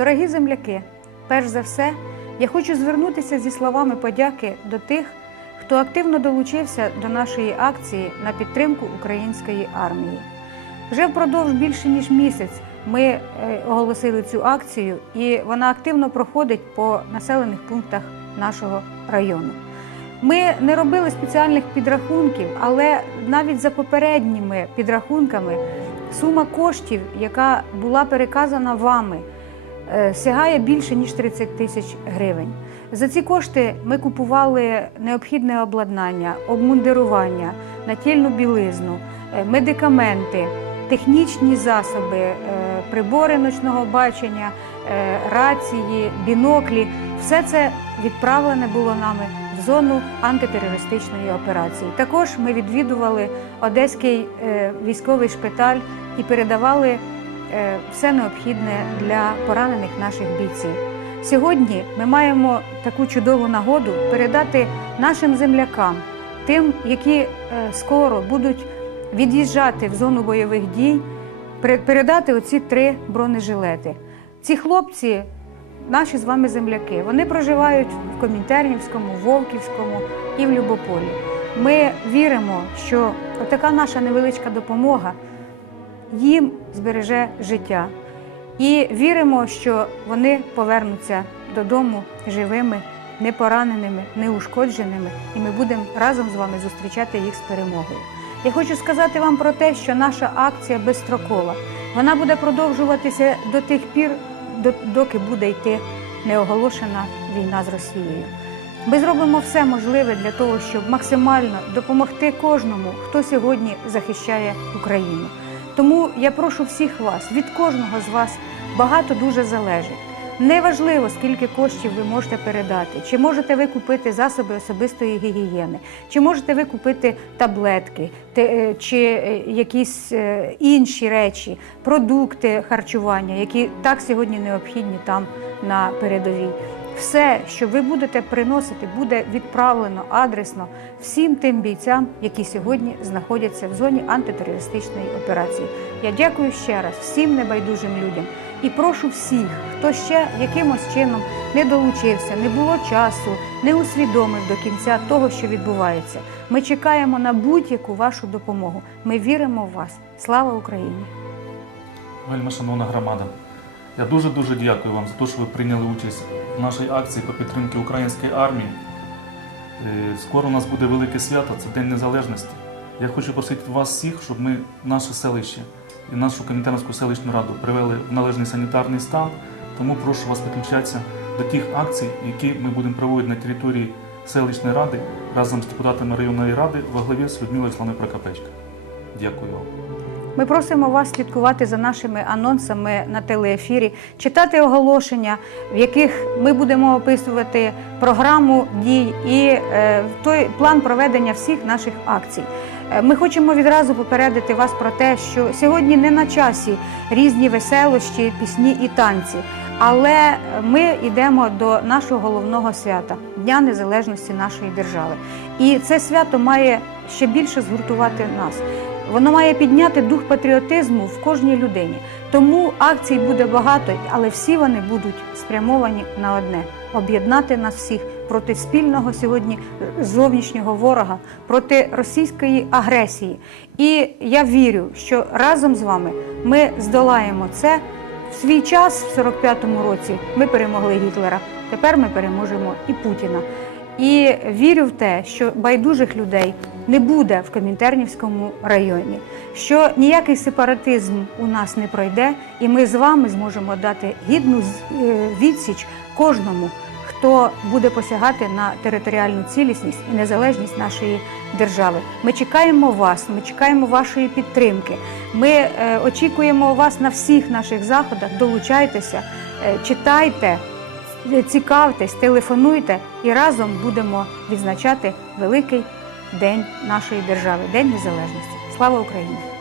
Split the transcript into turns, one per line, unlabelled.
Дорогі земляки! Перш за все, я хочу звернутися зі словами подяки до тих, хто активно долучився до нашої акції на підтримку української армії. Вже впродовж більше ніж місяць ми е, оголосили цю акцію, і вона активно проходить по населених пунктах нашого району. Ми не робили спеціальних підрахунків, але навіть за попередніми підрахунками сума коштів, яка була переказана вами, сягає більше ніж 30 тисяч гривень. За ці кошти ми купували необхідне обладнання, обмундирування, натільну білизну, е, медикаменти, технічні засоби, е, прибори ночного бачення, е, рації, біноклі. Все це відправлене було нами в зону антитерористичної операції. Також ми відвідували Одеський е, військовий шпиталь і передавали е, все необхідне для поранених наших бійців. Сьогодні ми маємо таку чудову нагоду передати нашим землякам, тим, які е, скоро будуть від'їжджати в зону бойових дій, передати оці три бронежилети. Ці хлопці наші з вами земляки. Вони проживають в Комінтернівському, Вовківському і в Любополі. Ми віримо, що така наша невеличка допомога їм збереже життя. І віримо, що вони повернуться додому живими, не пораненими, не ушкодженими, і ми будемо разом з вами зустрічати їх з перемогою. Я хочу сказати вам про те, що наша акція безстрокова. Вона буде продовжуватися до тих пір, доки буде йти неоголошена війна з Росією. Ми зробимо все можливе для того, щоб максимально допомогти кожному, хто сьогодні захищає Україну. Тому я прошу всіх вас, від кожного з вас багато дуже залежить. Неважливо, скільки коштів ви можете передати, чи можете ви купити засоби особистої гігієни, чи можете ви купити таблетки, е, чи е, якісь е, інші речі, продукти харчування, які так сьогодні необхідні там на передовій. Все, що ви будете приносити, буде відправлено адресно всім тим бійцям, які сьогодні знаходяться в зоні антитерористичної операції. Я дякую ще раз всім небайдужим людям і прошу всіх, хто ще якимось чином не долучився, не було часу, не усвідомив до кінця того, що відбувається. Ми чекаємо на будь-яку вашу допомогу. Ми віримо в вас. Слава Україні!
Вельми шановна громада, я дуже-дуже дякую вам за те, що ви прийняли участь в нашій акції по підтримці української армії. Е, Скоро у нас буде велике свято, це День Незалежності. Я хочу просити вас всіх, щоб ми наше селище і нашу Комінтернську селищну раду привели в належний санітарний стан. Тому прошу вас підключатися до тих акцій, які ми будемо проводити на території селищної ради разом з депутатами районної ради во главі з Людмилою Славною Прокопечко. Дякую вам.
Ми просимо вас слідкувати за нашими анонсами на телеефірі, читати оголошення, в яких ми будемо описувати програму дій і е, той план проведення всіх наших акцій. Е, Ми хочемо відразу попередити вас про те, що сьогодні не на часі різні веселощі, пісні і танці. Але ми йдемо до нашого головного свята Дня Незалежності нашої держави. І це свято має ще більше згуртувати нас. Воно має підняти дух патріотизму в кожній людині. Тому акцій буде багато, але всі вони будуть спрямовані на одне об'єднати нас всіх проти спільного сьогодні зовнішнього ворога, проти російської агресії. І я вірю, що разом з вами ми здолаємо це. В свій час, в 45-му році, ми перемогли Гітлера. Тепер ми переможемо і Путіна. І вірю в те, що байдужих людей не буде в Комінтернівському районі, що ніякий сепаратизм у нас не пройде, і ми з вами зможемо дати гідну е, відсіч кожному, хто буде посягати на територіальну цілісність і незалежність нашої держави. Ми чекаємо вас, ми чекаємо вашої підтримки. Ми е, очікуємо вас на всіх наших заходах. Долучайтеся, е, читайте, цікавтесь, телефонуйте і разом будемо відзначати великий день нашої держави, День Незалежності. Слава Україні!